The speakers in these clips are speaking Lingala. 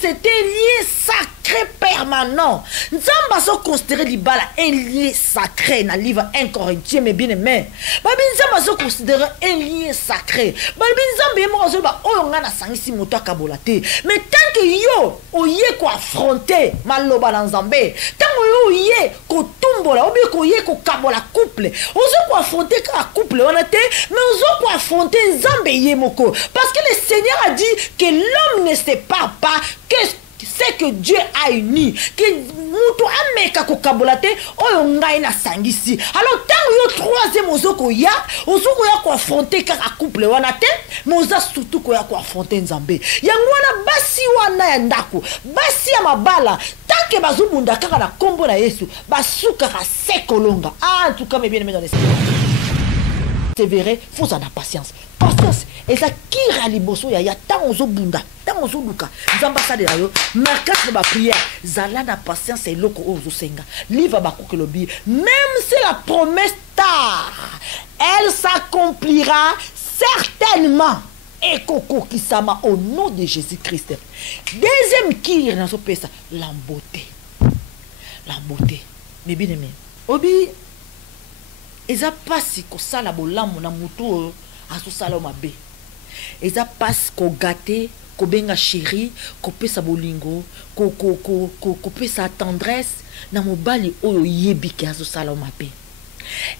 c'était un lien sacré permanent. Nzamba so considéré libala un lien sacré na livre 1 Corinthiens mais bien aimé. Babi nzamba so considéré un lien sacré. Babi nzamba yemo zo ba oyo nga na sangisi moto akabola te. Mais tant que yo oye ko affronter maloba na nzambe, tant yo oye ko tumbola obi ko oye ko kabola couple, ozo ko affronter ka couple wana te, mais ozo ko affronter nzambe yemoko parce que le Seigneur a dit que l'homme ne sépare pas que c'est que Dieu a uni, que mutu ameka ko kabolate oyo ngai na sangisi. Alors tant yo troisième ozoko ya ko affronter ka couple wana te, mais oza surtout ko ya ko affronter nzambe. Yango wana basi wana ya ndako, basi ya mabala, tant que bazubunda kaka na kombo na Yesu, basuka ka sekolonga. En tout cas mes bien-aimés dans les sévéré, faut en avoir patience. Patience. Et ça qui raliboso ya tant ozo bunda, tant ozo luka. Zambasade ayo, marquage de ma prière. Zala na patience et loko ozo senga. Livre ba kokelobi. Même si la promesse tard, elle s'accomplira certainement. Et koko kisama au nom de Jésus-Christ. Deuxième qui dans ce pays, la beauté. La beauté. Mais bien aimé. Obi eza pasi ko sala bolamu na mutu aso sala mabe. Eza pasi ko gâter, ko benga chéri, ko pesa bolingo, ko pesa tendresse na mobali oyo yebiki aso sala mabe.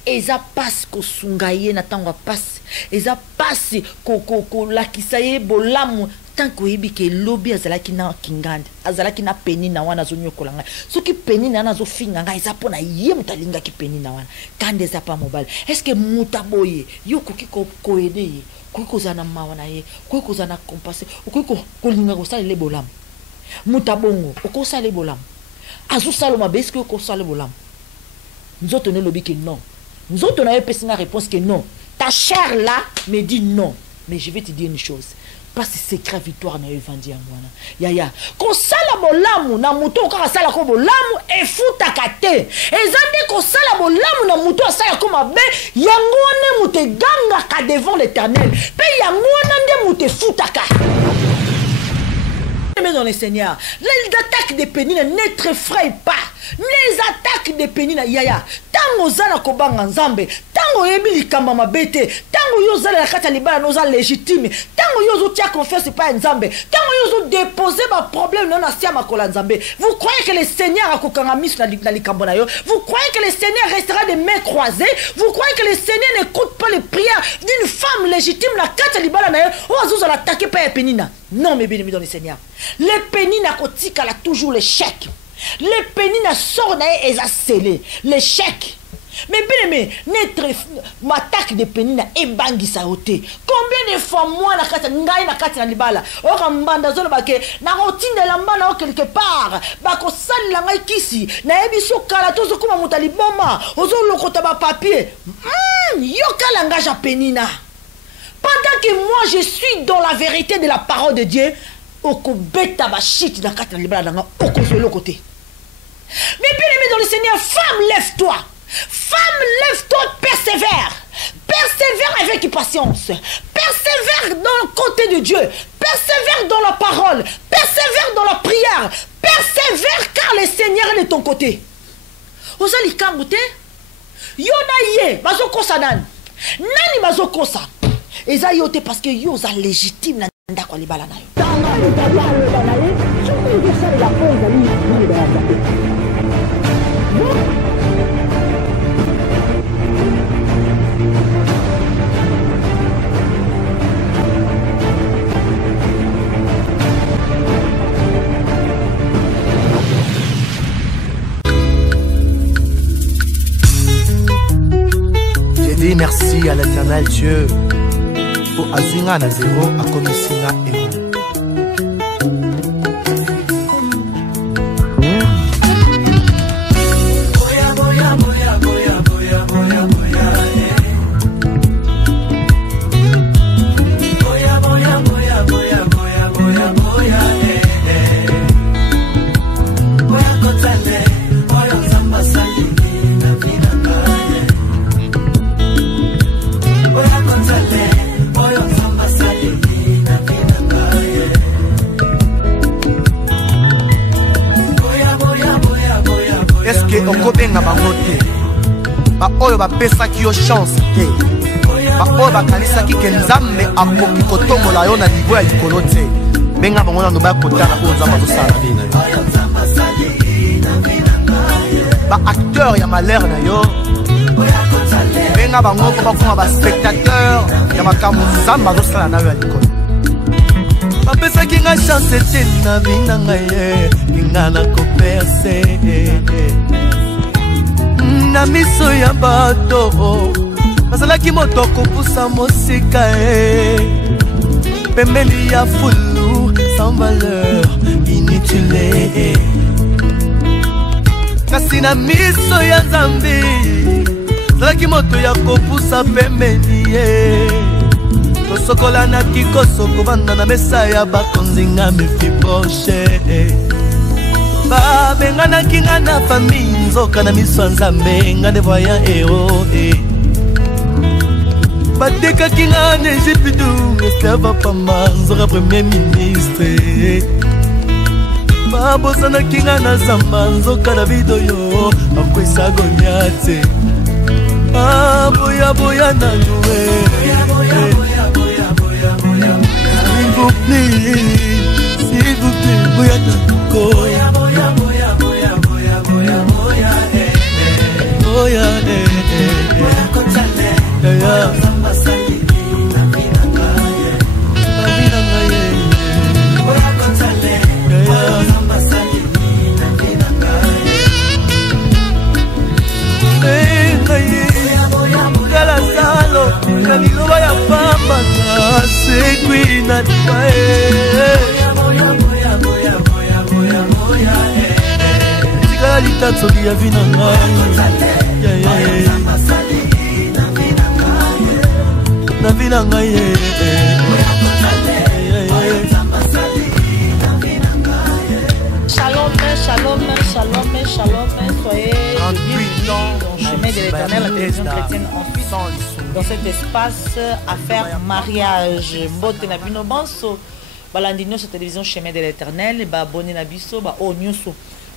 Eza pasi ko sungaye na tango pasi. Eza pasi ko lakisa ye bolamu tant que yebiki lobi azalaki na kingande, azalaki na peni na wana zo nyokola ngai. Soki peni na zo finga ngai eza pona ye mutalinga ki peni na wana. Kande eza pa mobile. Est-ce que mutaboye yo koki ko aider ye, koki ko zana mawana ye, koki ko zana compasser, koki ko linga ko sala le bolamu. Mutabongo, ko sala le bolamu. Azu sala mabe, est-ce que ko sala le bolamu? Nzoto ne lobi que non. Nzoto na yepesi na réponse que non. Ta chair là me dit non. Mais je vais te dire une chose. Parce que c'est secret victoire na evangile mwana. Yaya. Ko sala bolamu na muto ka sala ko bolamu e futa kate. Ezande ko sala bolamu na muto sala ko mabe yango ne mute ganga ka devant l'Éternel. Pe yango nde mute futa ka. Mais dans le Seigneur, les attaques de Pénina ne t'effraient pas. Les attaques de Pénina, yaya. Tango zala kobanga nzambe, tango yebi likamba mabete, tango yo zala la kata libala noza légitime, tango yo zo tia confiance pas nzambe, tango yo zo déposer ma problème non asia makola nzambe. Vous croyez que le Seigneur a kokanga misu na likambo na yo? Vous croyez que le Seigneur restera des mains croisées? Vous croyez que le Seigneur n'écoute pas les prières d'une femme légitime la kata libala na yo? Oh azuza l'attaquer pas Pénina. Non mais bien dans le Seigneur. Les Pénina kotika la toujours l'échec. Les Pénina sort et scellé l'échec. Mais bien aimé, notre m'attaque de Pénina et bangi sa ôté. Combien de fois moi na kata ngai na kata na libala o kambanda zolo bake na routine de lambana o quelque part bako sali la ngai kisi na ebiso kala tozo kuma mutali boma ozo lokota ba papier yo kala ngaja Pénina. Pendant que moi je suis dans la vérité de la parole de Dieu, oko beta ba shit na kata na libala na oko zo côté. Mais bien aimé dans le Seigneur, femme, lève-toi. Femme, lève-toi, persévère. Persévère avec patience. Persévère dans le côté de Dieu. Persévère dans la parole. Persévère dans la prière. Persévère car le Seigneur est de ton côté. Ozali kamute. Yona ye, bazo kosa nan. Nani bazo kosa. Eza yote parce que yo za légitime na ndako libala na yo. J'ai dit merci à l'Éternel Dieu pour Azinga na zéro à Komisina et bapesaki yo chance te baoyo bakanisaki ke nzambe akoki kotombola yo na nivo ya likolo te benga bango nano bakotala oyo nzambe azosala na bino baacteur ya malheur na yo benga bango mpo bakoma baspectateur ya makambo nzambe azosala na yo ya likolo bapesaki nga chance te na bina ngai ye kinga na koperse na miso ya bato bazalaki moto kopusa mosika pembeni ya fulu sans valeur inutile kasi na miso ya nzambe zalaki moto ya kopusa pembeni ye tosokolanaki kosokovanda na mesa ya bakonzi nga Mefibosheth babenganaki nga na fami nzoka na miso ya nzambe nga nde voya ero batekaki nga na Egypte esclave pamba nzoka premier ministre babosanaki nga na zamba nzoka David oyo akwesa Goliath boya nanu s'il vous plaît boya nanu boya liloba ya pamba na sekwi na tikala litatoli ya vina ngai na vina ngai Shalom, shalom, shalom, shalom, soyez bienvenus dans le chemin de l'éternel, la télévision chrétienne en Suisse. Dans cet espace, affaire mariage. Mbote na bino banso. Balandi nyoso télévision chemin de l'éternel. Ba abonné na biso. Ba o nyoso.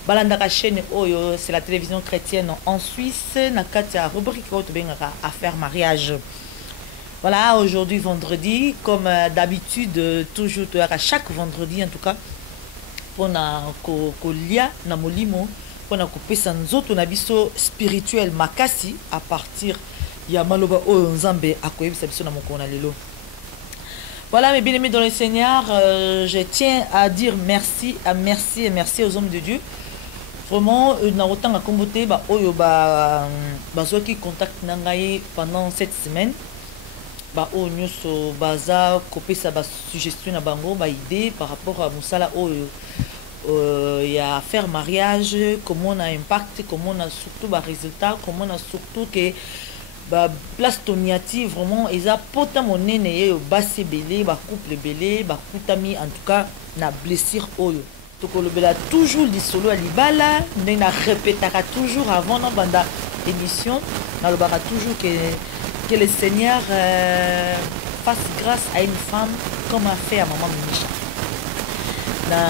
Balandaka chaîne oyo, c'est la télévision chrétienne en Suisse. Na katia rubrique oyo bengaka affaire mariage. Voilà, aujourd'hui vendredi, comme d'habitude, toujours à chaque vendredi en tout cas. Pona kolia na molimo. Pona kopesa nzoto na biso spirituel makasi à partir ya maloba oyo nzambe akoyebisa biso na mokona lelo. Voilà mes bien-aimés dans le Seigneur, je tiens à dire merci aux hommes de Dieu. Vraiment na otanga kombote ba oyo ba qui contact na ngai pendant cette semaine. Ba oyo nyoso baza kopesa ba suggestion na bango ba idée par rapport à musala oyo il y a faire mariage, comment on a impact, comment on a surtout ba résultat, comment on a surtout que ba place toniati vraiment ils a pota monene yo basse belé ba couple belé ba kutami en tout cas na blessure oyo to ko lobela toujours li solo à libala ne na répétera toujours avant na banda émission na lobara toujours que le Seigneur fasse grâce à une femme comme a fait à maman Micha na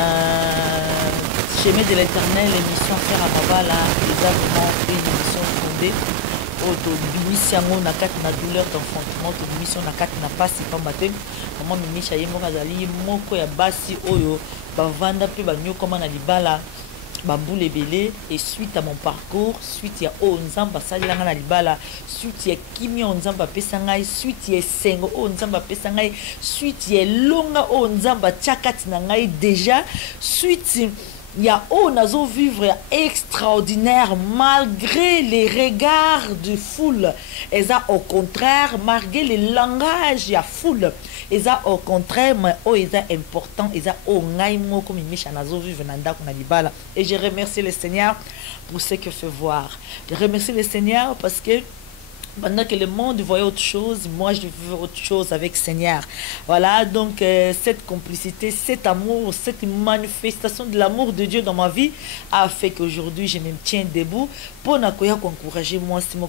chemin de l'éternel l'émission faire à Babala ils a vraiment fait une émission fondée bimisi yango na kati na douleur d'enfantement to bimisi na kati na pasi pamba te maman Mimisha ye moko azali moko ya basi oyo bavanda pe banyokoma na libala bambula ebele et suite à mon parcours suite ya oyo nzambe asalelanga na libala suite ya kimi oyo nzambe apesa ngai suite ya esengo oyo nzambe apesa ngai suite ya elonga oyo nzambe atia kati na ngai déjà suite il y a on vivre extraordinaire malgré les regards de foule et ça au contraire malgré les langages il y a foule et ça au contraire mais oh il est important et ça oh ngaimo comme Micha nazo vivre nanda kuna libala et je remercie le Seigneur pour ce que fait voir. Je remercie le Seigneur parce que pendant que le monde voyait autre chose, moi je vivais autre chose avec Seigneur. Voilà, donc cette complicité, cet amour, cette manifestation de l'amour de Dieu dans ma vie a fait qu'aujourd'hui je me tiens debout pour encourager moi, si moi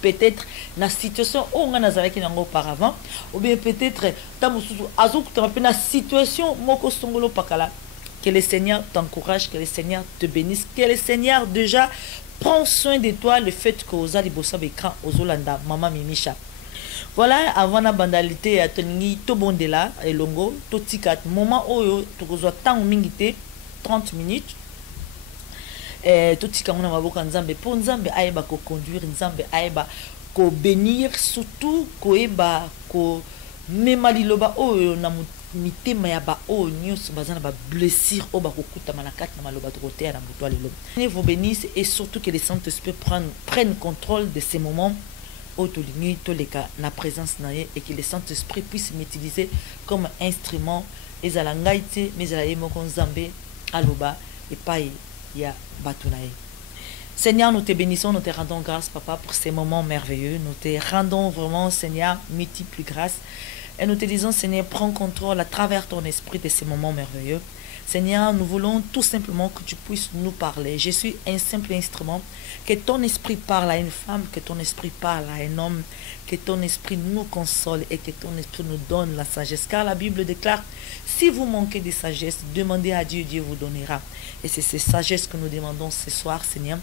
peut-être la situation où on a auparavant, ou bien peut-être la situation que le Seigneur t'encourage, que le Seigneur te bénisse, que le Seigneur déjà prends soin de toi, le fait que Ozali Bossa Bekran, Ozolanda, Maman Mimicha. Voilà, avant la bandalité, à Toningi, Tobondela, et Longo, Totikat, moment où tu as tant mingité, 30 minutes. Totika mona maboka Nzambe, pour Nzambe aeba ko conduire, Nzambe aeba ko bénir, surtout ko eba ko memali loba oyo na mitema ya ba oyo nyonso bazana ba blessure o ba kokuta manakati na maloba troté na butwa lelo. Vous bénisse et surtout que les Saint-Esprit prennent contrôle de ces moments où tolingi toleka na présence na ye et que le Saint-Esprit puisse m'utiliser comme instrument ezala ngaite mais ezala yemoko Nzambe aloba et pas ya batunae. Seigneur, nous te bénissons, nous te rendons grâce, Papa, pour ces moments merveilleux. Nous te rendons vraiment, Seigneur, multiples grâces. Et nous te disons, Seigneur, prends contrôle à travers ton esprit de ces moments merveilleux. Seigneur, nous voulons tout simplement que tu puisses nous parler. Je suis un simple instrument. Que ton esprit parle à une femme, que ton esprit parle à un homme, que ton esprit nous console et que ton esprit nous donne la sagesse. Car la Bible déclare, si vous manquez de sagesse, demandez à Dieu, Dieu vous donnera. Et c'est cette sagesse que nous demandons ce soir, Seigneur,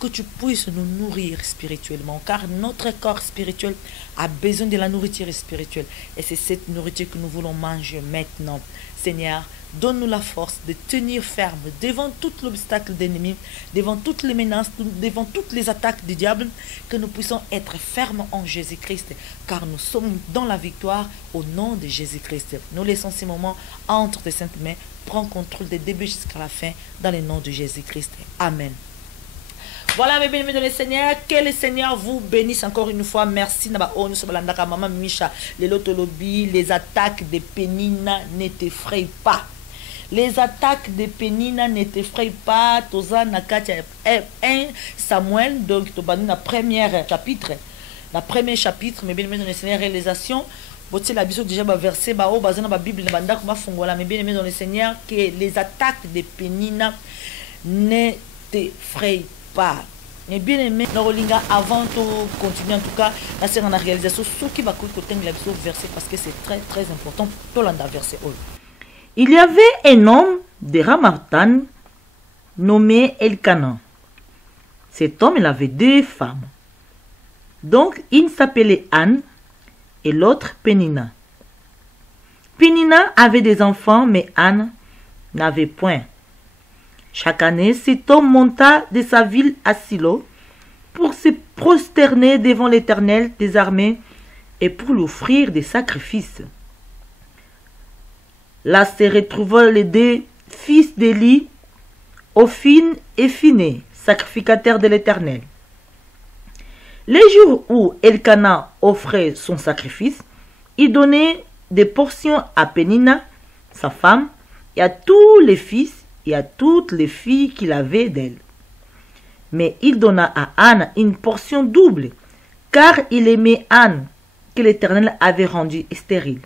que tu puisses nous nourrir spirituellement. Car notre corps spirituel a besoin de la nourriture spirituelle. Et c'est cette nourriture que nous voulons manger maintenant. Seigneur, donne-nous la force de tenir ferme devant tout l'obstacle d'ennemi, devant toutes les menaces, devant toutes les attaques du diable, que nous puissions être fermes en Jésus-Christ, car nous sommes dans la victoire au nom de Jésus-Christ. Nous laissons ces moments entre tes saintes mains. Prends contrôle des débuts jusqu'à la fin, dans le nom de Jésus-Christ. Amen. Voilà mes bien-aimés dans le Seigneur, que le Seigneur vous bénisse encore une fois. Merci Maman Micha, les lotolobi, les attaques de Pénina ne t'effrayent pas. Les attaques de Pénina ne t'effrayent pas. Toza Nakatia 1 Samuel, donc Tobani la première chapitre. La première chapitre, mes bien-aimés dans le Seigneur, réalisation. Botti la biso déjà verset ba o bazana ba Bible banda kuma fongola mes bien-aimés dans le Seigneur, que les attaques de Pénina ne t'effrayent pas. Mais bien aimé, avant de continuer en tout cas, la série en la réalisation, ce qui va côté verset parce que c'est très très important. Verset. Il y avait un homme de Ramartan nommé Elkana. Cet homme, il avait 2 femmes. Donc, une s'appelait Anne et l'autre Pénina. Pénina avait des enfants, mais Anne n'avait point. Chaque année, cet homme monta de sa ville à Silo pour se prosterner devant l'Éternel des armées et pour lui offrir des sacrifices. Là se retrouvaient les 2 fils d'Élie, Ophine et Phiné, sacrificateurs de l'Éternel. Les jours où Elkana offrait son sacrifice, il donnait des portions à Pénina, sa femme, et à tous les fils et à toutes les filles qu'il avait d'elle. Mais il donna à Anne une portion double, car il aimait Anne, que l'Éternel avait rendue stérile.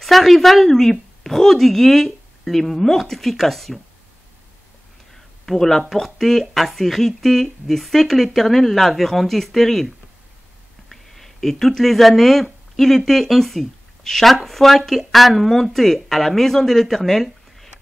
Sa rivale lui prodiguait les mortifications pour la porter à s'hériter de ce que l'Éternel l'avait rendue stérile. Et toutes les années, il était ainsi. Chaque fois que Anne montait à la maison de l'Éternel,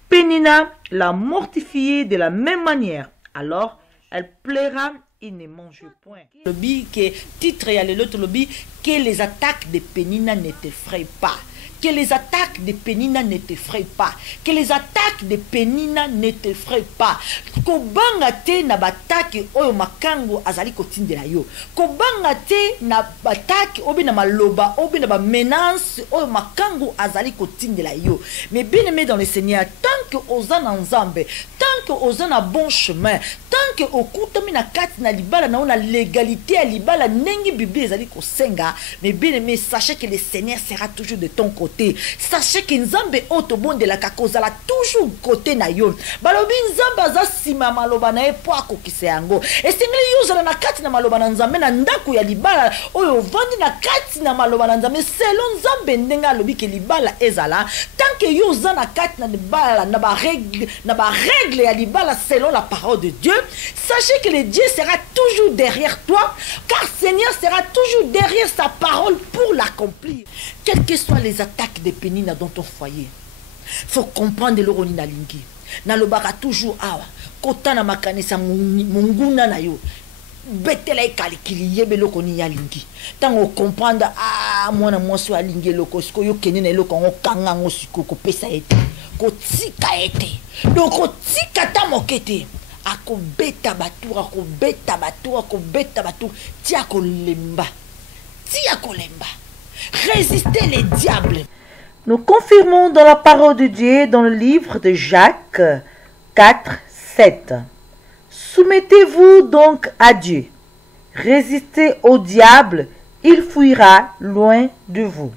Pénina la mortifiait de la même manière. Alors, elle plaira, il ne mange point. Le que titre et l'autre lobby que les attaques de Pénina ne t'effraient pas. Que les attaques de Pénina ne t'effraient pas. Que les attaques de Pénina ne t'effraient pas. Kobanga te na bataki oyo makango azali kotindela yo. Kobanga te na bataki obi na maloba obi na ba menace oyo makango azali kotindela yo. Mais bien aimé dans le Seigneur, tant que ozana nzambe, tant que ozana bon chemin, tant que okutami na kati na libala na ona légalité ya libala nengi Bible ezali kosenga, mais bien aimé, sachez que le Seigneur sera toujours de ton côté. Sachez que nzambe otobon de la kakozala toujours côté na yo. Balobi nzambe azasima maloba na epo akokise yango. Esengeli yozala na kati na maloba na nzambe na ndako ya libala oyo vandi na kati na maloba na nzambe selon nzambe ndenga lobi ke libala ezala. Tant que yoza na kati na libala na ba règle ya libala selon la parole de Dieu, sachez que le Dieu sera toujours derrière toi, car Seigneur sera toujours derrière sa parole pour l'accomplir. Quelles que soient les attaques de Pénina dans ton foyer, faut comprendre le Ronina Lingi. nalobaka toujours awa kotana makanisa munguna na yo betela ekalikili yebe loko ni yalingi tango comprendre mwana mwasi alingi loko siko yo kene na loko ngo kanga ngo siko ko pesa ete ko tika ete donc ko tika ta mokete akobeta batura tia kolemba résister les diables. Nous confirmons dans la parole de Dieu dans le livre de Jacques 4:7. Soumettez-vous donc à Dieu. Résistez au diable, il fuira loin de vous.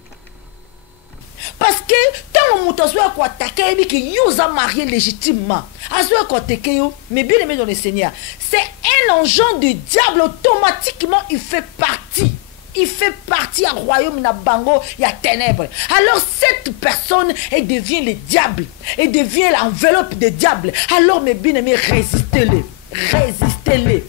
Parce que tant que tu as attaqué, que tu as marié légitimement, mais bien aimé dans le Seigneur, c'est un engin du diable automatiquement, il fait partie. Il fait partie du royaume de Bango, il y a ténèbres. Alors cette personne, elle devient le diable. Elle devient l'enveloppe du diable. Alors mes bien-aimés, résistez-les. Résistez-les.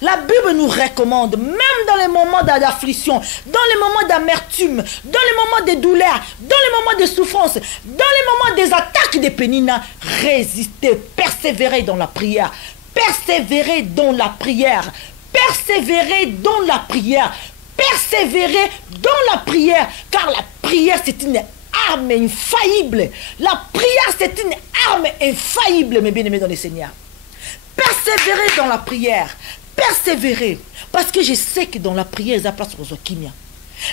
La Bible nous recommande, même dans les moments d'affliction, dans les moments d'amertume, dans les moments de douleur, dans les moments de souffrance, dans les moments des attaques de pénina, résistez, persévérez dans la prière. Persévérez dans la prière. Persévérez dans la prière. Persévérer dans la prière, car la prière c'est une arme infaillible. La prière c'est une arme infaillible, mes bien-aimés dans le Seigneur. Persévérer dans la prière, persévérer, parce que je sais que dans la prière, il y a place pour Kimia.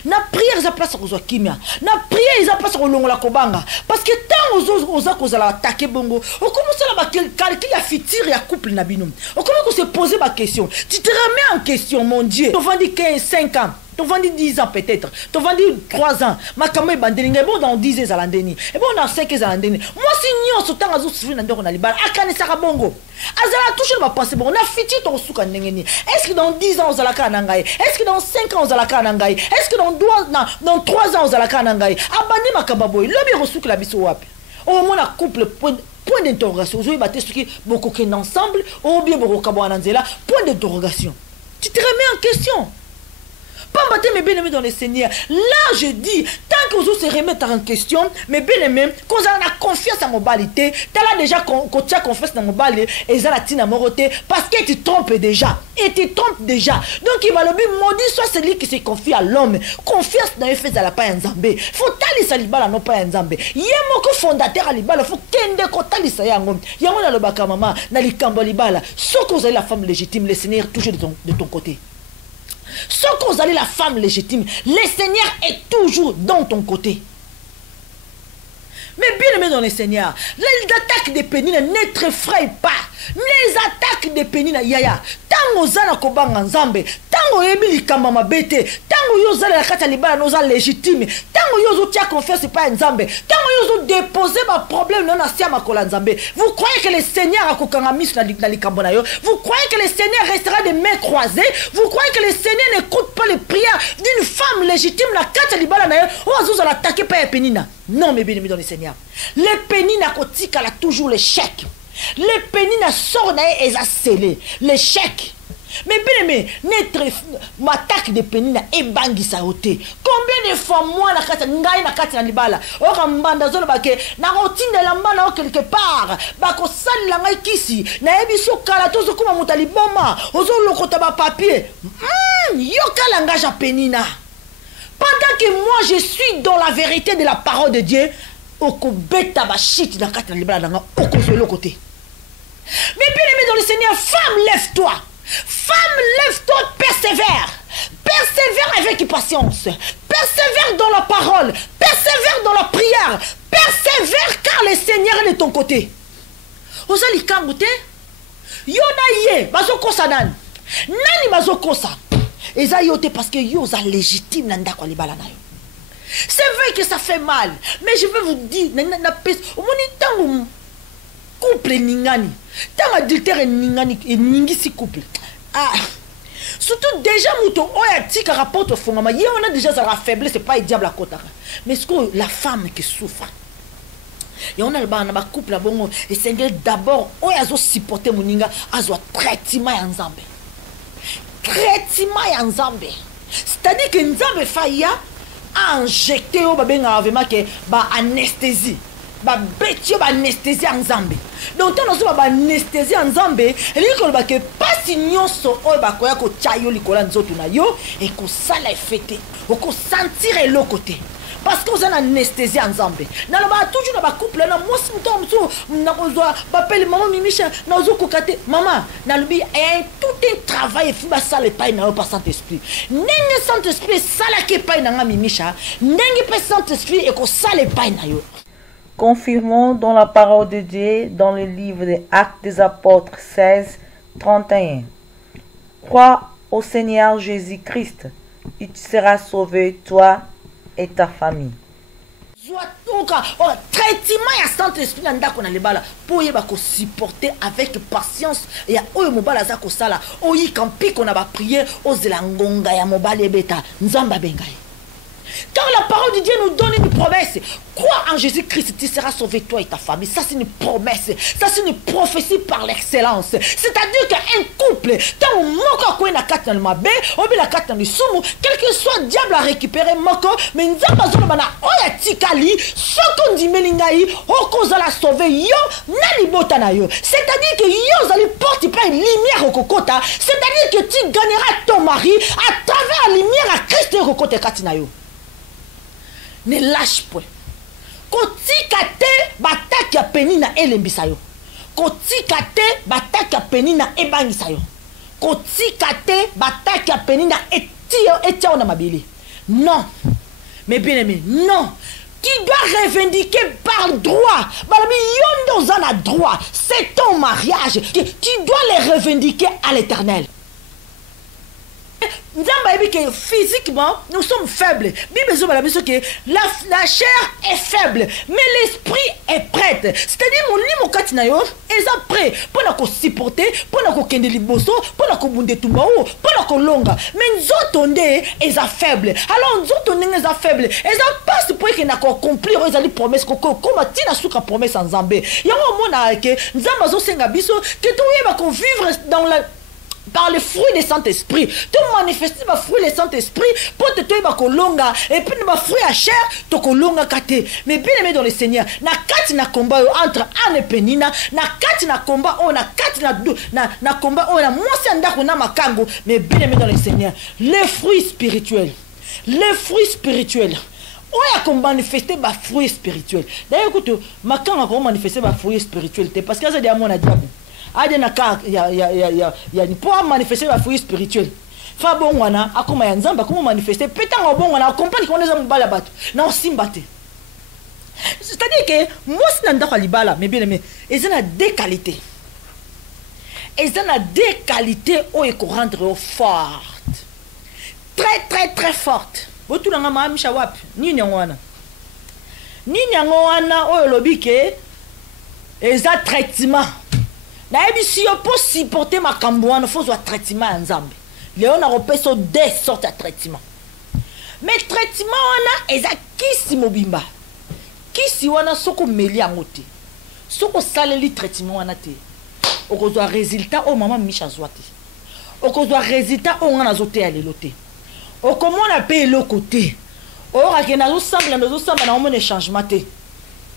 Na prière, il y a place pour Kimia. Na prière, il y a place pour Longola Kobanga. Parce que tant aux attaquer bongo, on commence à calculer la future et à couple nabinum. On commence à se poser ma question. Tu te remets en question, mon Dieu. Tu vas dire 15, 5 ans. Tu vas dire 10 ans peut-être. Tu vas dire 3 ans. Ma caméra bandeling. Et bon, dans 10 ans, Zalandeni. Et bon, dans 5 ans, Zalandeni. Moi, si nous sommes en train de souffrir dans le bal, à Kanesara Bongo. Azala toujours ma pensée. Bon, on a fiti ton souka n'engeni. Est-ce que dans 10 ans, on a la kanangaï? Est-ce que dans 5 ans, on a la kanangaï? Est-ce que dans 3 ans, on a la kanangaï? Abandé ma kababoy. Le bureau souk la biso wapi. Au moins, on couple point d'interrogation. Vous avez ce qui beaucoup qu'un ensemble. Ou bien, beaucoup kaboananzela. Point d'interrogation. Tu te remets en question. Pas mater mes bien-aimés dans le Seigneur. Là, je dis, tant que vous se remettre en question, mes bien-aimés, quand vous avez confiance en moralité, tu as déjà confiance en moralité, et ça la tina moroté, parce que tu trompes déjà. Et tu trompes déjà. Donc, il va le dire, maudit soit celui qui se confie à l'homme. Confiance dans les faits à la paix en Zambé. Faut taler sa libala non pas en Zambé. Il y a mon fondateur à libala, faut kende ko tali sa yango. Il y a mon le baka maman, na likambo libala. Sauf que vous avez la femme légitime, le Seigneur toujours de ton côté. Sauf que vous allez la femme légitime, le Seigneur est toujours dans ton côté. Mais bien aimé dans le Seigneur, les attaques des pénines ne t'effraient pas. Les attaques des pénines, yaya. Tango zana kobanga nzambe, tango yebili kamama bete, tango yozala la kata libala noza légitime, tango yozo tia confiance pas nzambe, tango yozo déposer ma problème non asia makola nzambe. Vous croyez que le Seigneur a kokangamis na likambo na yo? Vous croyez que le Seigneur restera des mains croisées? Vous croyez que le Seigneur n'écoute pas les prières d'une femme légitime la kata libala na yo? Ou azoza l'attaquer pas pénina? Non, mais bien aimé dans le Seigneur. Les pénines à kotika a toujours l'échec. Les pénines sortent et elles scellé. L'échec. Mais bien aimé, notre m'attaque de pénines et bangi sa ôté. Combien de fois moi la kata ngai na kata na libala? Ora mbanda zolo bake na routine de la mbana quelque part. Bako sali la ngai kisi. Na ebiso kala tozo kuma mutali boma. Ozo lokota ba papier. Yoka langage à pénina. Pendant que moi je suis dans la vérité de la parole de Dieu, oko beta ba shit na kata na libala na oko sur le côté. Mais bien aimé dans le Seigneur, femme, lève-toi. Femme, lève-toi, persévère. Persévère avec patience. Persévère dans la parole. Persévère dans la prière. Persévère car le Seigneur est de ton côté. Ozali kangoute. Yona ye, bazo kosa nani. Nani bazo kosa. Eza yote parce que yo za légitime nanda kwa libala na yo. C'est vrai que ça fait mal. Mais je vais vous dire, na pes, au moni couple ningani. Tant adultère ningani et ningisi couple. Ah. Surtout déjà mouton oya tika rapporte au fond. Il y a déjà ça la faiblesse, c'est pas le diable à côté. Mais c'est que la femme qui souffre. Et on a le couple là bon et c'est d'abord oya zo supporter moninga azo traitement en Zambé. Traitement en Zambé. C'est-à-dire que Nzambe faya a injecté au babenga avec ma que ba anesthésie. ba betio ba anesthésie en Zambé. Donc tant nous ba anesthésie en Zambé, eli ko ba ke pasi nyonso o ba koya ko chayo likola nzoto na yo et ko sala effecté. O ko sentir le côté. Parce que vous avez anesthésie en Zambé. Dans le bas, toujours dans le couple, dans le maman Mimicha, dans le kokate, maman, dans le tout un travail, il faut que ça ne pas par Saint-Esprit. N'est-ce Saint-Esprit, ça ne pas dans Mimicha, n'est-ce pas Saint-Esprit et que ça ne pas dans. Confirmons dans la parole de Dieu dans le livre des Actes des Apôtres 16, 31. Crois au Seigneur Jésus-Christ et tu seras sauvé, toi et ta famille. Traitement ya Saint-Esprit na ndako na lebala pour yeba ko supporter avec patience ya oyo mobala za ko sala oyi kampi ko na ba prière ozela ngonga ya mobala beta nzamba bengai. Car la parole de Dieu nous donne une promesse. Crois en Jésus-Christ, tu seras sauvé, toi et ta famille. Ça, c'est une promesse. Ça, c'est une prophétie par l'excellence. C'est-à-dire qu'un couple, tant moko na carte dans le mabé, obi la carte dans le sumu, quel que soit diable à récupérer moko, mais nzamba zolo bana oya tikali, soko ndi melingai, oko zala sauver yo, nani bota na yo. C'est-à-dire que yo zali porte pas une lumière au kokota, c'est-à-dire que tu gagneras ton mari à travers la lumière à Christ au kokota katina yo. Ne lâche point. Kotikate bataki ya penina elembisa yo. Kotikate bataki ya penina ebangisa yo. Kotikate bataki ya penina etio na mabili. Non. Mais bien aimé, non. Tu dois revendiquer par droit. Balabi yondo zana droit. C'est ton mariage. Tu dois les revendiquer à l'Éternel. Physiquement, nous sommes faibles. La chair est faible, mais l'esprit est prête. C'est-à-dire, mon limo katinayo, ils sont prêts pour nous supporter, pour nous kende liboso, pour nous bunde tumbao, pour nous longa. Mais nous autres, ils sont faibles. Alors, nous autres, ils sont faibles. Ils ont pas ce point qu'ils n'ont accompli, ils ont des promesses. Comme tu n'as pas promesse en Zambé. Il y a un moment que nous avons que tu vas vivre dans la. Par le fruit du Saint-Esprit. Tu manifestes le fruit du Saint-Esprit pour te tuer kolonga et puis le fruit à chair to kolonga kate. Mais bien aimé dans le Seigneur, na kati na combat entre Anne et Penina, na kati na combat na kati na combat na mwasi ndako na makango, mais bien aimé dans le Seigneur, les fruits spirituels. Les fruits spirituels. On a comme manifester ma fruit spirituel. D'ailleurs écoute, makango comment manifester ma fruit spirituel parce que ça dit à mon diable. Il y a pour manifester la foi spirituelle. Fa bon wana akoma ya nzamba comment manifester pétant bon wana comprendre qu'on est en bala non simbate. C'est-à-dire que moi si nanda kwa libala mais bien aimé, ils ont deux qualités. Ils ont deux qualités où ils rendre forte. Très forte. Botu na ma misha wapi? Ni nyangwana. Ni nyangwana o lobike ils ont traitement. Si on peut supporter ma cambouane, il faut un traitement en Zambie. Léon a repéré deux sortes de traitements. Mais traitement, on a qui mobimba. Qui si on a ce qu'on mêle en côté. Ce qu'on sale le traitement, on a été. On doit résultat au moment Micha Zouati. On doit résultat au moment azoté à l'éloté. On comment on a payé le côté. Or, à nous semble, on a un changement.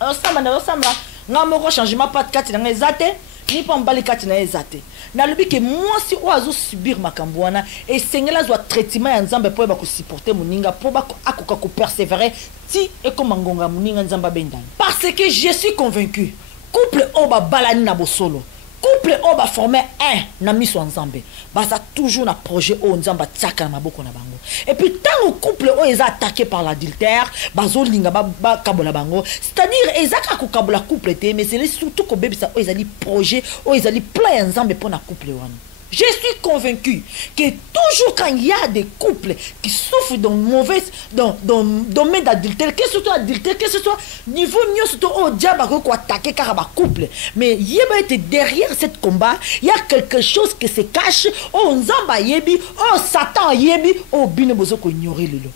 On a un changement, pas de 4 dans les athées. Ni pas mbali kati na ezate na lobi que moi si oazo subir makambwana et sengela zo traitement ya nzambe po ba ko supporter muninga po ba akoka ko persévérer ti e ko mangonga muninga nzamba bendani parce que je suis convaincu couple oba balani na bosolo couple oba former un na miso nzambe baza toujours na projet o nzamba tsaka na maboko na bango et puis tant couple o est attaqué par l'adultère bazo linga ba kabola bango c'est-à-dire ezaka ko kabola couple té mais c'est surtout ko bebisa o ezali projet o ezali plan nzambe pour na couple wana. Je suis convaincu que toujours quand il y a des couples qui souffrent d'un mauvais domaine d'adultère, que ce soit adultère, que ce soit niveau mieux, surtout au diable qui attaquer car un couple. Mais derrière ce combat, il y a quelque chose qui se cache. Oh Nzamba yebi, oh Satan yebi, oh binebozo ko ignorer le lot.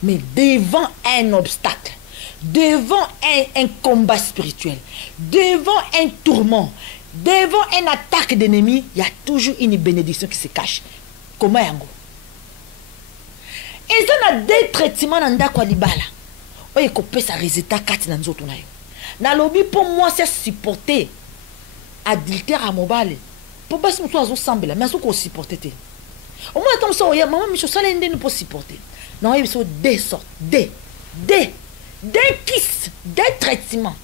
Mais devant un obstacle, devant un combat spirituel, devant un tourment, devant une attaque d'ennemis, il y a toujours une bénédiction qui se cache. Comment yango? Et ça a des traitements dans ndako libala. Oye ko pesa résultat kati na nzoto na yo. na lobby pour moi c'est supporter adultère à mobile pour basi mutu azo sambela mais azo ko supporter au moins tant ça oya maman micho sala ndeni pour supporter non il faut des sortes des kiss des traitements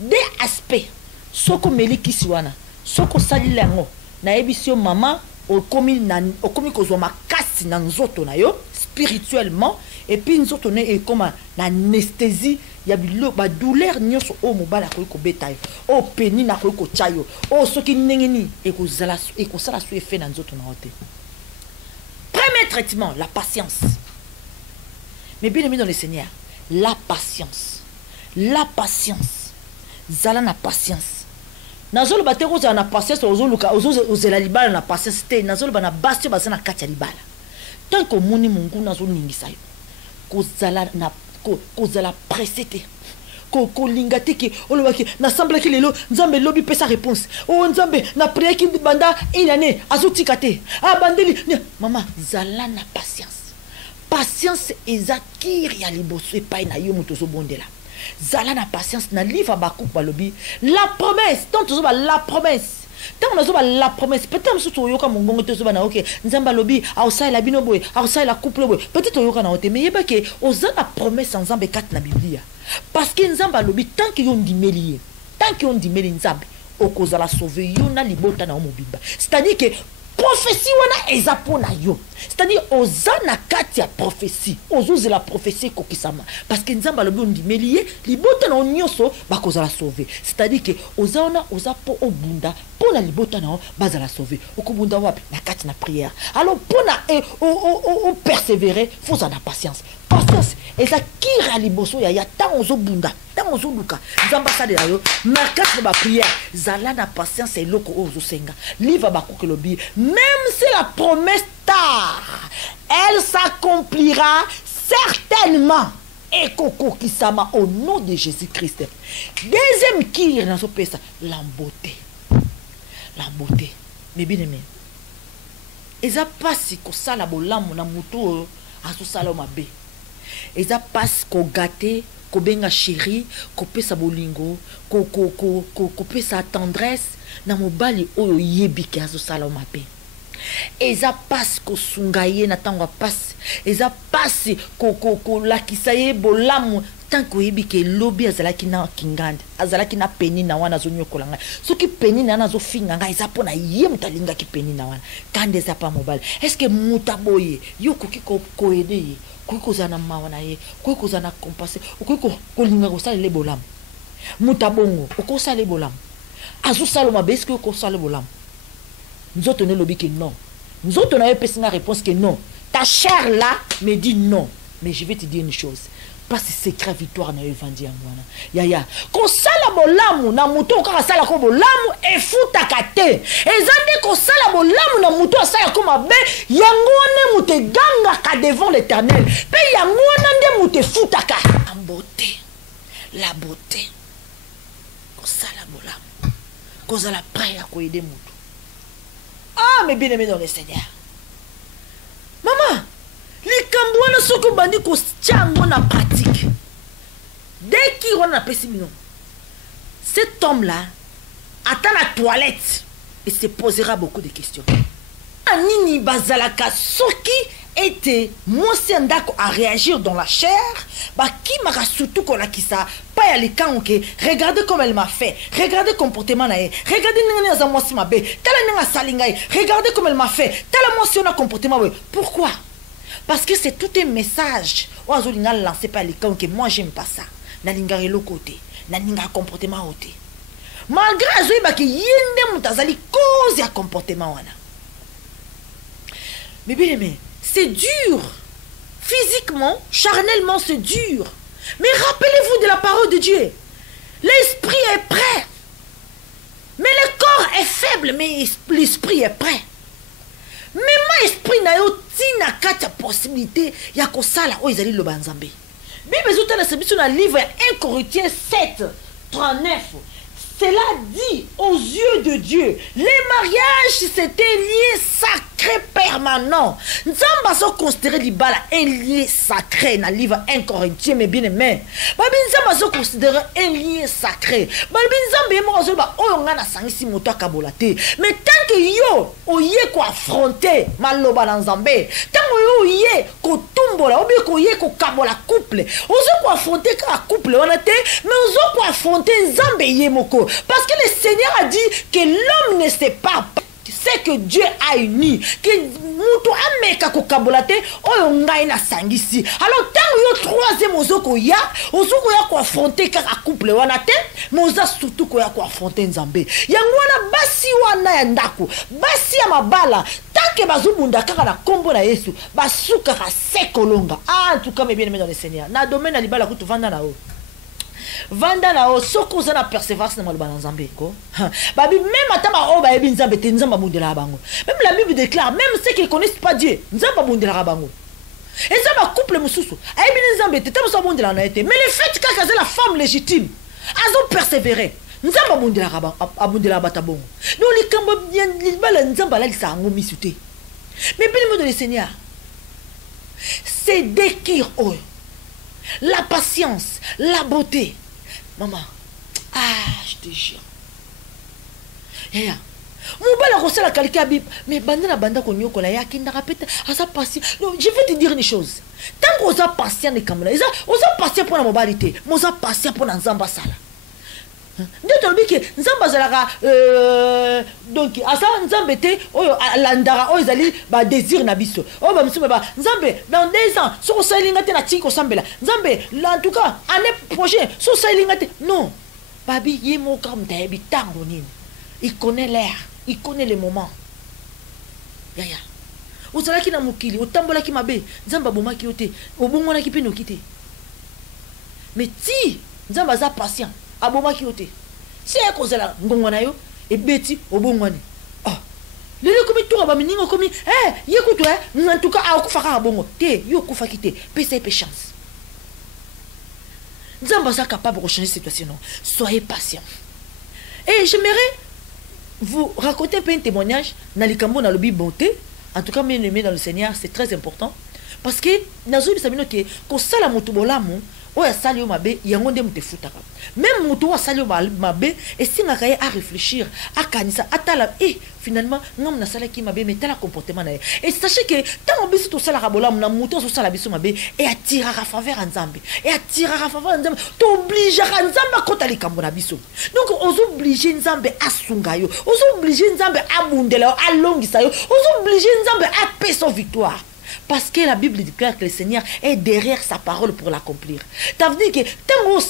des aspects soko meli kiss wana soko sali lango na ebisio maman okomi kozwa makasi na nzoto na yo spirituellement et puis nzoto ne e comme na anesthésie ya bilo ba douleur nyoso o mobala ko beta yo o peni na ko chayo o soki nengeni e ko sala su effet na nzoto na hote. Premier traitement, la patience. Mais bien aimé dans le Seigneur, la patience. Zala na patience. Nazolo bateko za na patience ozoluka ozela libala na patience te nazolo bana basio basana katia libala. Tant que moni mungu nazolo ningisa yo. Kozala pressé te. Ko lingate ki olobaki na semble ki lelo nzambe lobi pesa réponse. O nzambe na prière ki banda inane azutika te. Ah bandeli mama zala na patience. Patience ezakiri ya liboso epai na yo muto zo bondela. Zala na patience na livre Habakkuk balobi la promesse tant to ba la promesse tant on a la promesse peut-être surtout yoka mongongo to ba na OK nzamba lobi ausai la bino boy ausai la couple boy peut-être yoka na ote mais yeba ke oza la promesse nzambe kat na biblia parce que nzamba lobi tant que yon dimeli nzambe okozala sauver yo na libota na mobimba c'est-à-dire que prophétie wana ezapo na yo c'est-à-dire ozana kati ya prophétie ozuze la prophétie kokisama parce que nzamba lobi ondimeli libota na nyonso bakozala sauver c'est-à-dire que ozana ozapo obunda pona libota na bazala sauver okobunda wapi na kati na prière alors pona o persévérer faut en patience patience ezakira liboso ya tant ozobunda tant ozoluka nzamba sala yo na kati ba prière zala na patience eloko ozosenga livre Habakkuk lobi même si la promesse tard elle s'accomplira certainement et koko kisama au nom de Jésus-Christ. Deuxième kir na so pesa la beauté mais bien aimé eza pasi ko sala bolamu na muto aso sala mabe eza pasi ko gâter ko benga chéri ko pesa bolingo ko pesa tendresse na mobali oyo yebiki aso sala mabe eza pasi ko sungaye na tango pasi eza pasi ko lakisa ye bolamu tant que yebiki lobi azalaki na kinganda azalaki na peni na wana zo nyokola ngai soki peni na zo finga ngai eza pona ye mutalinga ki peni na wana kande eza pa mobile est-ce que mutaboye yo koki ko aider koki kozana mawana ye koki kozana compenser koki ko linga ko sala le bolamu mutabongo ko sala le bolamu azu sala mabe est-ce que ko sala le bolamu nzoto ne lobi que non nzoto na yo pesa na réponse que non ta chair là me dit non mais je vais te dire une chose parce que secret victoire na evandi ngwana yaya ko sala bolamu na muto ka sala ko bolamu e futa kate ezande ko sala bolamu na muto sala ko mabe yango ne mute ganga ka devant l'Éternel pe yango na nde mute futa ka en beauté la beauté ko sala bolamu ko sala prêt à ko aider muto ah mais bien aimé dans le Seigneur maman les cambouana soko bandi ko tiango na pratique dès qu'il on a pessimino cet homme là attend la toilette et se posera beaucoup de questions anini bazalaka soki était monsieur ndako à réagir dans la chair ba qui m'a surtout qu'on a qui ça pas ya les cas OK regardez comme elle m'a fait regardez comportement na regardez nanga za moi si mabe tala nanga salinga regardez comme elle m'a fait tala moi si on a comportement pourquoi parce que c'est tout un message oazo linga lancé par les cas que moi j'aime pas ça na linga le côté na linga comportement côté malgré azo ibaki yende mutazali cause ya comportement wana mais bien aimé c'est dur physiquement charnellement c'est dur mais rappelez-vous de la parole de Dieu l'esprit est prêt mais le corps est faible mais l'esprit est prêt même esprit na yo tina kata possibilité ya ko sala o ezali lo banzambe bible zotala sebiso na livre 1 Corinthiens 7 39 cela dit aux yeux de Dieu. Les mariages, c'était lié sacré permanent. Nous avons considéré l'ibala un lié sacré dans le livre 1 Corinthiens, mais bien aimé. Nous avons considéré un lié sacré. Mais tant que yo, oye ko affronter maloba dans Zambé, tant que yo oye ko tumbola, obi ko oye ko kabola couple, ozo ko affronter ka couple, on a mais ozo ko affronter Zambé yemoko. Parce que le Seigneur a dit que l'homme ne sait pas c'est que Dieu a uni, que muto ameka ko kabolate oyo ngai na sangisi. Alors tant yo troisième ozoko ya ko affronter ka couple wana te, mais oza surtout ko ya ko affronter Nzambe. Yango wana basi wana ya ndako, basi ya mabala, tant que bazubunda kaka na kombo na Yesu, basuka ka sekolonga. Ah, en tout cas mes bien-aimés dans le Seigneur. Na domaine na libala kutu vanda na o. Vanda na o soko za na persévérance na maloba na Nzambe ko. Babi même atama o ba ebi Nzambe te Nzamba bundela bango. Même la Bible déclare même ceux qui ne connaissent pas Dieu, Nzamba bundela bango. Et ça va couple mususu. Ebi Nzambe te tamo so bundela na été. Mais le fait que c'est la femme légitime, azo persévérer. Nzamba bundela ba abundela bata bongo. Donc les kambo bien libala Nzamba la lisa ngo misute. Mais bien le Seigneur. C'est dékir o. La patience, la beauté. Maman, je te jure. Yeah. Mon bal a reçu la qualité Bib, mais banda konyo kola ya kinda rapete, asa patient. Non, je vais te dire une chose. Tant qu'on a patient de kamala, on a patient pour la mobilité, mais on a patient pour Nzamba sala. D'autres que Nzamba zalaka donc asa Nzambe te oyo landara oyo zali ba désir na biso. O ba msume ba Nzambe dans 2 ans so salinga te na tiko sambela. Nzambe en tout cas année prochaine so salinga te. Non. Babi yemo comme tabi tango nini. Il connaît l'air, il connaît les moments. Yaya. Ozala ki na mukili, otambola ki mabe, Nzamba boma ki ote, obongona ki pino kite. Mais si Nzamba za patient aboma ki ote. Si e kozela ngongwana yo e beti obongwani. Ah. Lele komi to ba miningo komi yekuto en tout cas akufa ka bongo. Te yo kufa kite, pesa pe chance. Nzamba za capable de changer cette situation. Soyez patient. Et j'aimerais vous raconter un peu un témoignage dans les cambo dans le Bible bonté. En tout cas, bien aimé dans le Seigneur, c'est très important. Parce que dans le Bible, que quand ça la moto bolamu, oya sali mabe yangonde mute futaka. Même moto wa sali mabe et si ngakaye à réfléchir, à kanisa, atala finalement ngam na sala ki mabe mais tel comportement na. Et sachez que tant on biso to sala rabolamu na moto so sala biso mabe et attira à faveur Nzambe. Et attira à faveur Nzambe, t'oblige à Nzambe ko tali kambo na biso. Donc on oblige Nzambe à sungayo, on oblige Nzambe à bundela, à longisa yo, on oblige Nzambe à paix son victoire. Parce que la Bible déclare que le Seigneur est derrière sa parole pour l'accomplir. Ça veut dire que tant qu'on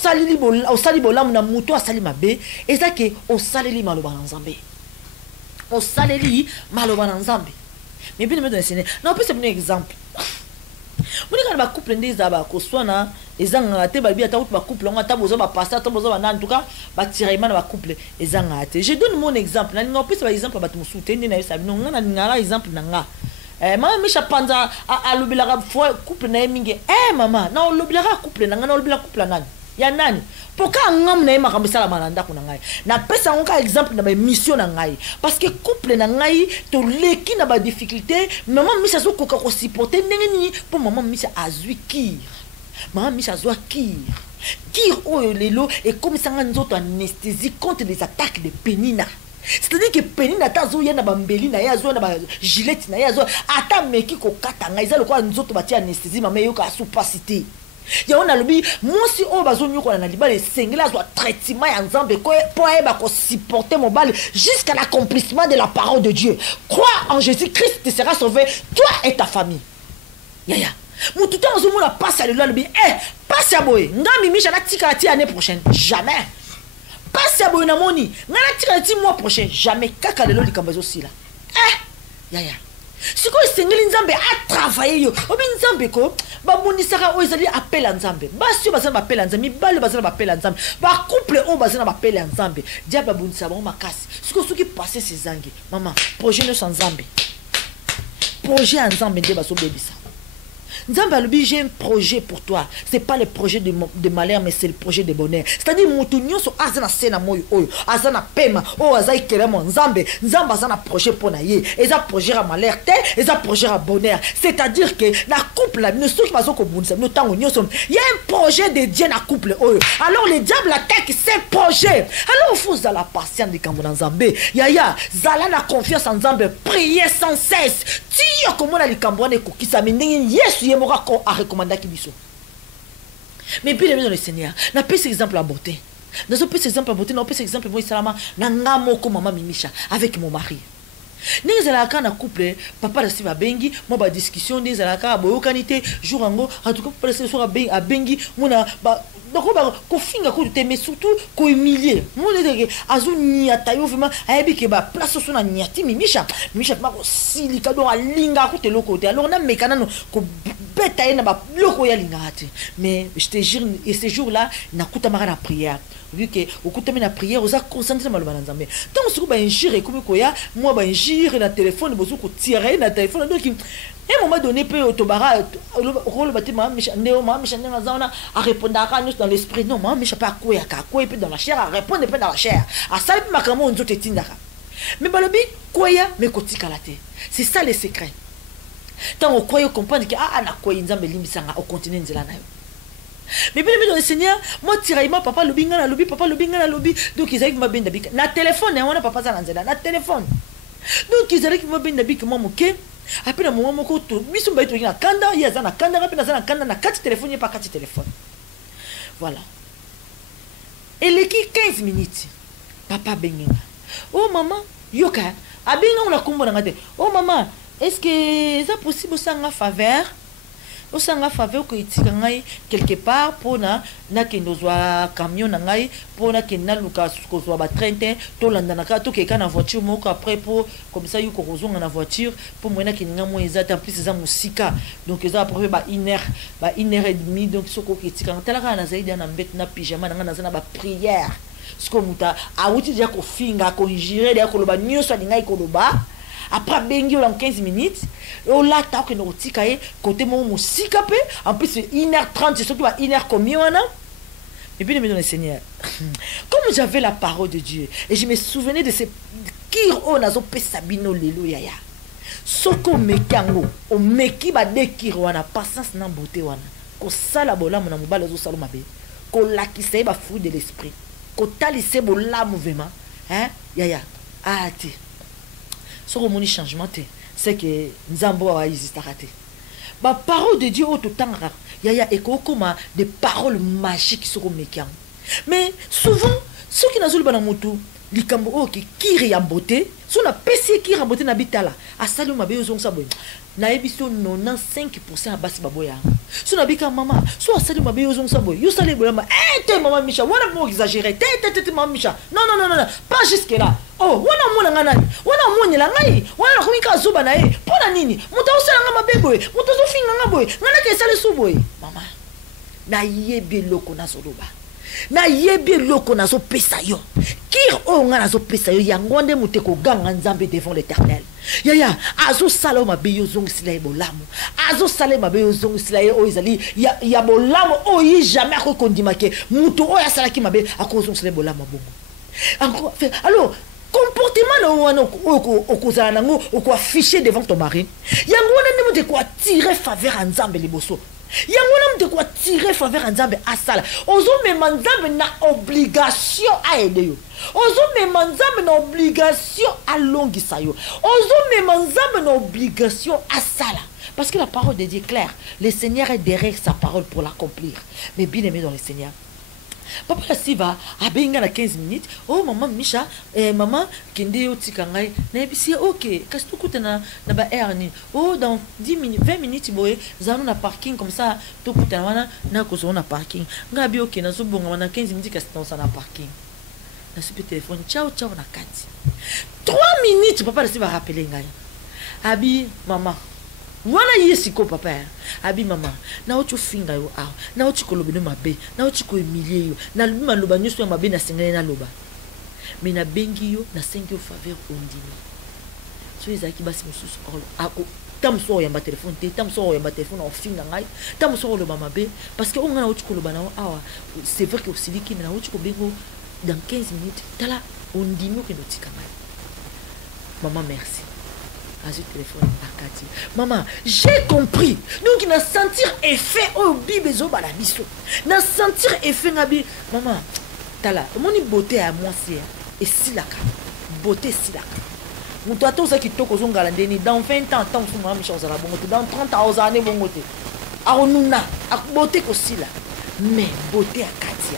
sali bolam na muto a sali mabe, et ça que on sali maloba Nzambe. On sali maloba Nzambe. Mais bien me donner Seigneur. Non, peut c'est un exemple. Moni kana ba couple ndeza ba ko swana ezanga te ba bia ta ba couple nga ta bozo ba passer ta bozo ba en tout cas ba tiraima na ba couple ezanga te. Je donne mon exemple. Na ngo peut par exemple ba tumusuté ndi na yo sabi no nga na exemple na nga. Maman Misha Panza a l'obliga couple na mingi. Maman, na l'obliga couple na ngana l'obliga couple nani. Ya nani? Pourquoi ngam na ma kambisa la malanda kuna ngai. Na pesa onka exemple na ba mission na ngai. Parce que couple na ngai to leki na ba difficulté, maman Misha zo koka ko supporter ndengeni pour maman Misha azui kir. Maman Misha zo kir. Kir oyo lelo et comme ça nzoto anesthésie contre les attaques de pénina. C'est-à-dire que Penina tazo yana bambeli na yazo na ba gilet na yazo ata meki ko katanga izalo kwa nzoto bati anesthésie mama yoka supacité. Ya on a lobi mosi o bazonyo ko na libala sengela zo traitement ya Nzambe ko pour eba ko supporter mon bal jusqu'à l'accomplissement de la parole de Dieu. Crois en Jésus-Christ, tu seras sauvé, toi et ta famille. Yaya. Mututa ozomo la passe à lobi passe à boy. Ngami misha na tika ti année prochaine. Jamais. Passe à Bonamoni, n'a tiré 10 mois prochain, jamais kaka de l'oli kambazo si là. Yaya. Si quoi c'est Nzambe a travaillé yo. Obi Nzambe ko, ba mundi saka o ezali appel à Nzambe. Ba si ba sana appel à Nzambe, ba le ba sana appel à Nzambe. Ba couple o ba sana appel à Nzambe. Diable bundi sa ba makasi. Si quoi qui passer ces zangi. Maman, projet no sans Nzambe. Projet à Nzambe de ba so bebisa. Nzambe alobi j'ai un projet pour toi. C'est pas le projet de malheur mais c'est le projet de bonheur. C'est-à-dire mutu nyonso azana sena moyo oyo, azana pema, o azai keremo Nzambe, Nzambe azana projet pour na ye. Eza projet à malheur te, eza projet à bonheur. C'est-à-dire que la couple là, nous sommes pas au bundisa, nous tango nyonso. Il y a un projet de Dieu na couple oyo. Alors le diable attaque ces projets. Alors faut za la patience de kambo Nzambe. Yaya, zala la confiance en Nzambe, prier sans cesse. Tiyo komona likambo ne kokisa mindingi Yesu yemora ko a recommandé ki biso. Mais puis dans le Seigneur, n'a pas cet exemple à beauté. Dans un exemple à beauté, n'a pas cet exemple moi salama na ngamo ko maman Mimisha avec mon mari. Nous allons na couple papa de Siva Bengi, moi ba discussion des alaka boyo kanité jour ango en tout cas pour ce soir à Bengi mona ba donc ko finga ko te mais surtout ko humilier mon de azu ni atayo vraiment ayebi ke ba place so na nyati Mimisha ma ko silika do alinga ko te loko te alors na mekana no ko beta na ba loko ya linga te mais je te jure et ce jour là na kuta mara na prière vu que au coup de la prière aux a concentré mal Nzambe donc ce ko ba injure comme ko ya moi ba injure na téléphone bozo ko tirer na téléphone donc un moment donné peut autobara rôle bâti maman Micha néo maman Micha na zona à répondre à nous dans l'esprit non maman Micha pas quoi et puis dans la chair à répondre pas dans la chair à ça ma kamo nzote tindaka mais balobi quoi mais kotika la te c'est ça le secret tant on croit comprendre que ah na quoi Nzambe limbisanga au continent nzela na yo. Mais bien dans le Seigneur, moi tiraillement papa lobinga na lobi papa lobinga na lobi donc ils avaient ma benda bika na téléphone on a papa ça nzela na téléphone donc ils avaient ma benda bika moi moké après na moment moko to biso mba to na kanda ya za na kanda rapena za na kanda na kati téléphone pas kati téléphone voilà et les 15 minutes papa benga oh maman yoka abinga on a kombo na ngate oh maman est-ce que c'est possible ça nga faveur au sanga faveur ko itika ngai quelque part pona na kendozwa camion na ngai pona kena luka ko zo ba 30 to landa na ka to ke kana voiture moko après pour comme ça yuko rozonga na voiture pour moi na kinga mo ezata en plus eza musika donc eza après ba 1h30 donc soko ko itika talaka na zaidi na mbet na pyjama na na ba prière ce ko muta a uti dia ko finga ko injire dia ko loba nyoso ngai ko loba. Après bengi dans 15 minutes au là ta que nous tikaye côté mon musika pe en plus c'est 1h30 c'est surtout à 1h combien on a et puis dans le Seigneur comme j'avais la parole de Dieu et je me souvenais de ces kiro nazo pesabino lelo yaya soko mekango o meki ba de kiro wana patience na beauté wana ko sala bola mona mobala zo salo mabe ko lakise ba fruit de l'esprit ko talise bola mouvement hein yaya ati sur le changement c'est que Nzambo a existé raté ba parole de Dieu au tout temps yaya eko comme des paroles magiques sur le mécan mais souvent ceux qui n'azul bana moto likambo o ki kiri ya beauté so na pesi kiri ya beauté na bitala asali mabe yozong sa boy na ebiso 95% abasi baboya so na bika mama so asali mabe yozong sa boy yo sali boya ma te maman Micha wana mo exagérer te maman Micha non pas jusque là oh wana mona ngana wana monyela ngai wana kumika zuba na e pona nini muta usala nga mabe boy muta zo finga nga boy ngana ke sali su boy mama na yebi loko na soloba na yebi loko na zo pesa yo kir o nga na zo pesa yo yango nde muteko ganga Nzambe devant l'Éternel yaya azo sala mabe yo zongi sila e bolamu azo sala mabe yo zongi sila e o izali ya bolamu o yi jamais ko kondima ke mutu o ya sala ki mabe akozo sila bolamu bongo encore alors comportement na wana okozala nango oko afficher devant ton mari yango wana nde muteko attirer faveur à Nzambe liboso yango na muteko attirer faveur à Nzambe asala ozo mema Nzambe na obligation a aider yo ozo mema Nzambe na obligation a longisa yo ozo mema Nzambe na obligation asala parce que la parole de Dieu est claire le Seigneur est derrière sa parole pour l'accomplir mais bien aimé dans le Seigneur papa la siva abenga na 15 minutes oh maman Micha maman kende yo tikangai na ebisi ok kasi tukuta na ba erni oh dans 10 minutes 20 minutes boye zanu na parking comme ça tukuta wana na kozo na parking ngabi ok na zobonga na 15 minutes kasi tonsa na parking na super téléphone ciao na kati 3 minutes papa la siva rappeler ngai abi maman wana yesiko papa abi mama na ocho finga yo a na ocho kolobino mabe na ocho ko emilie yo na luma loba nyoso ya mabe na sengene na loba mais na bengi yo na sengi yo faveur ondimi so ezaki basi mususu ako tam so yamba téléphone te tam so yamba téléphone en fin ngai tam so le mama be parce que on a autre ko bana awa c'est vrai que aussi qui na autre ko bengo dans 15 minutes tala on dit nous que nous tika ngai maman merci azut téléphone akati maman j'ai compris donc na sentir effet au bibezo bala biso na sentir effet ngabi maman tala moni beauté à moi c'est et silaka beauté silaka mutu ata ozaki toko ozongala ndeni dans 20 ans tant sumala misha ozala bongo te dans 30 ans ozala ne bongo te aonuna beauté kosila mais beauté akati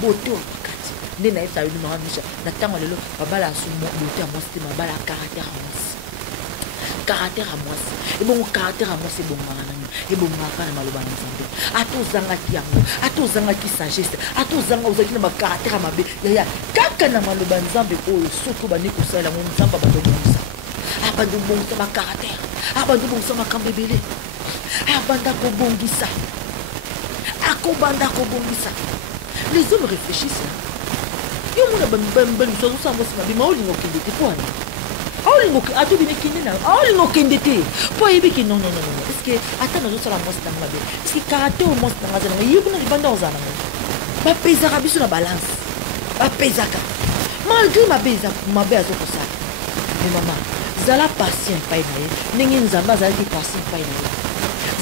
beauté akati nde na yebisa yo numara misha na ntango lelo babala asumo beauté ya mwasi te babala caractère ya mwasi caractère à moi et bon caractère à moi c'est bon manana et bon makana maloba nzambe atozanga kiango atozanga ki sagesse atozanga ozaki na caractère mabe ya kaka na maloba nzambe oyo surtout bani kosala mo nzamba badobongisa abando bongisa ba caractère abando bongisa makambebele abanda ko bongisa akobanda ko bongisa les hommes réfléchissent là yo mona bambam so so mo sima bi maolingo kende te quoi aolingoki atobini kinde na aolingokende te po yebi ki non est-ce que ata nazosala mwasi na mabe est-ce que caractère mwasi na ngaza na yebi na libanda ozala na bapezaka biso na balance bapezaka malgré mabe azokosala me mama zala patient epai na ye ndenge nzambe azalaki patient epai na ye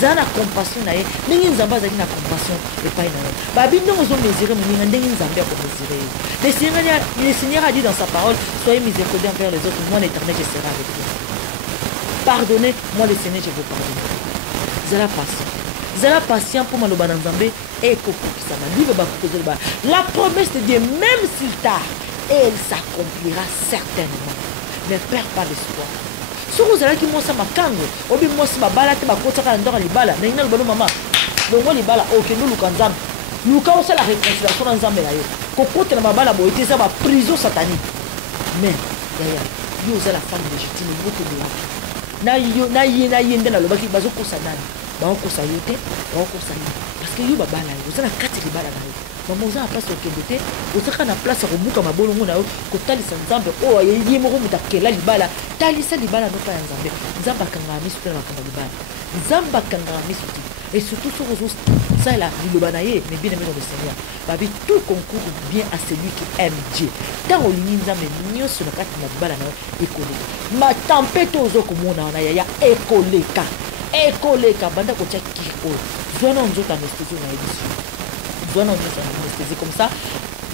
zala na compassion na ye ndenge nzambe azalaki na compassion epai na ye babi ndenge ozomesire moninga ndenge nzambe akomesire ye le Seigneur a dit dans sa parole soyez miséricordieux envers les autres moi l'éternel je serai avec vous pardonnez moi le Seigneur je vous pardonne zala patient pour maloba na nzambe ekokokisama livre bakokozoloba la promesse de Dieu même s'il tard elle s'accomplira certainement ne perds pas l'espoir soki ozalaki mwasi ya makango obi mwasi babala te bakotaka na ndako ya libala ndenge na libano mama longo libala okende oluka nzambe luka osala réconciliation na nzambe na yo kokotela mabala boye te eza baprison satanique mais yaya yo oza la femme légitime bokoboya na ye nde nalobaki bazokosa nani bakokosa yo te bakokosa ye parce que yo babala yo oza na kati ya libala na yo mama oza na place okende te ozaka na place ya kobuka mabolongo na yo kotalisa nzambe oyo ye moko moto akela libala talisa libala noka ya nzambe nzambe akangaka miso te na makambo ya libala nzambe akangaka miso te et surtout soki ozosala liloba na ye mais bien aimé dans le Seigneur babi tout concourt bien à celui qui aime Dieu ntango olingi nzambe nyonso na kati na libala na yo ekoleka matempete ozokomona wana yaya ekoleka banda kotia kiri oyo zwana nzoto anesthésie na yebiso zwana nzoto anesthésie comme ça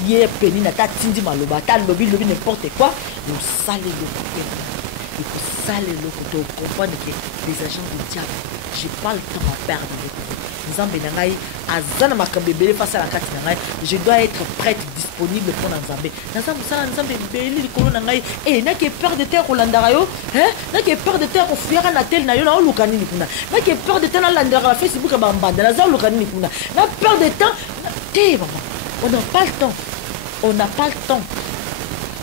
ye peni na ta tindi maloba ta lobi n'importe quoi osala eloko te ekosala eloko te okomprendre que les agents du diable j'ai pas le temps à perdre nzambe na ngai aza na makambo ebele face à la kati na ngai je dois être prête disponible pour nzambe mosala nzambe ebele likolo na ngai naki peur de terre kolandaka yo naki peur de terre kofuyaka na tel na yo naoluka nini kuna naki peur de terre nalandaka na facebook ya bambanda naza oluka nini kuna na peur de temps te mama on n'a pas le temps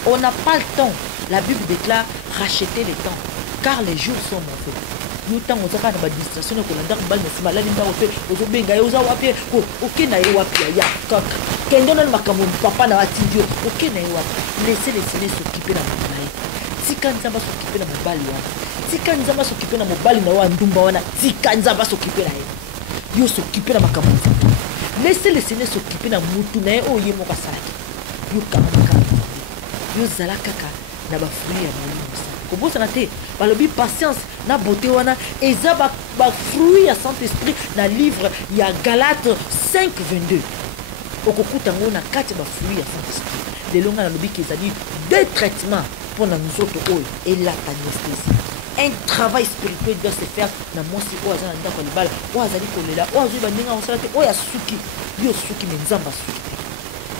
on n'a pas le temps la Bible déclare racheter le temps car les jours sont mauvais nous tant ozaka na distraction ko landa bal na sima lali ndako pe ozobenga yo za wapi ko okena yo wapi ya kaka kendo na makambo papa na watindio okena yo wapi laissez les Seigneur s'occuper na mobali tika nzamba s'occuper na mobali wa tika nzamba s'occuper na mobali na wa ndumba wana tika nzamba s'occuper na yo s'occuper na makambo laissez les Seigneur s'occuper na mutu na yo yemo kasalaki yo kamaka yo zala kaka na ba fruit ya molimo kobosana te balobi patience na beauté wana eza ba fruit ya Saint-Esprit na livre ya Galate 5:22 okokuta ngo na kati ba fruit ya Saint-Esprit lelo nga nalobi ki ezali deux traitements pour na nzoto oyo elata anesthésie un travail spirituel doit se faire na mwasi oyo aza na ndako ya libala oyo azali kolela oyo azwi bandenge akosala te oyo asuki yo suki me nzambe asuki te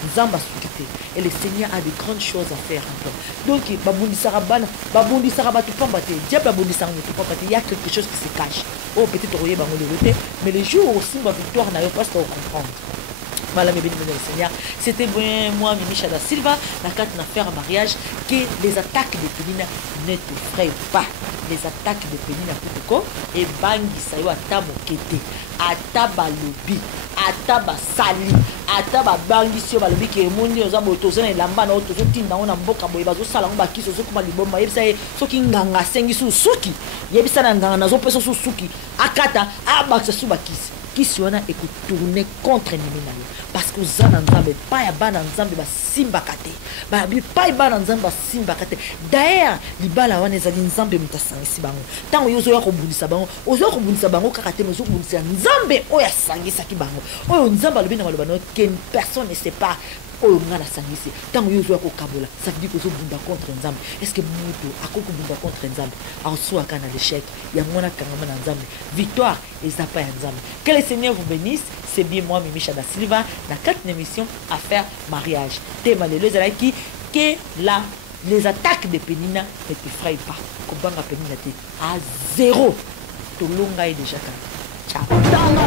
nzamba suki te et le Seigneur a de grandes choses à faire encore donc babundisaka bana babundisaka bato pamba te diable babundisaka moto pamba te il y a quelque chose qui se cache oh peut-être okoyeba ngo lelo te mais le jour aussi ma victoire na yo parce que comprendre voilà mes bénis le Seigneur c'était bien moi Mimi Chada Silva la carte na faire un mariage que les attaques de Pénina ne te fraient pas les attaques de Pénina Kutoko et bangisa yo ata mokete ata balobi ata basali ata babangisi yo balobi ke emondi oza boye tozana elamba na oyo tozotinda ngo na mboka boye bazosala ngo bakisi ozokoma liboma yebisa ye soki nganga asengisi suki yebisa na nganga nazopesa so suki akata abakisa su bakisi kisi wana ekotourne contre ennemi na yo parce que oza na nzambe pa ya bana nzambe basimbaka te pa ya bana nzambe basimbaka te d'ailleurs libala wana ezali nzambe moto asangisi bango ntango yo ozoya kobundisa bango ozoya kobundisa bango kaka te mais ozokobundisa nzambe oyo asangisaki bango oyo nzambe alobi na maloba na yo que personne ne sait pas oyo nga nasangisi ntango yo ozoya kokabola ça veut dire que ozobunda contre nzambe est ce que moto akoki kobunda contre nzambe aoswaka na l'échec yango wana kangama na nzambe victoire eza pa ya nzambe. Que le Seigneur vous bénisse. C'est bien moi Mimisha da Silva dans 4 émissions Affaire mariage thème le ezalaki que les attaques de Penina ne t'effraient pas kobanga Penina te à 0 tolonga déjà ciao. Tanga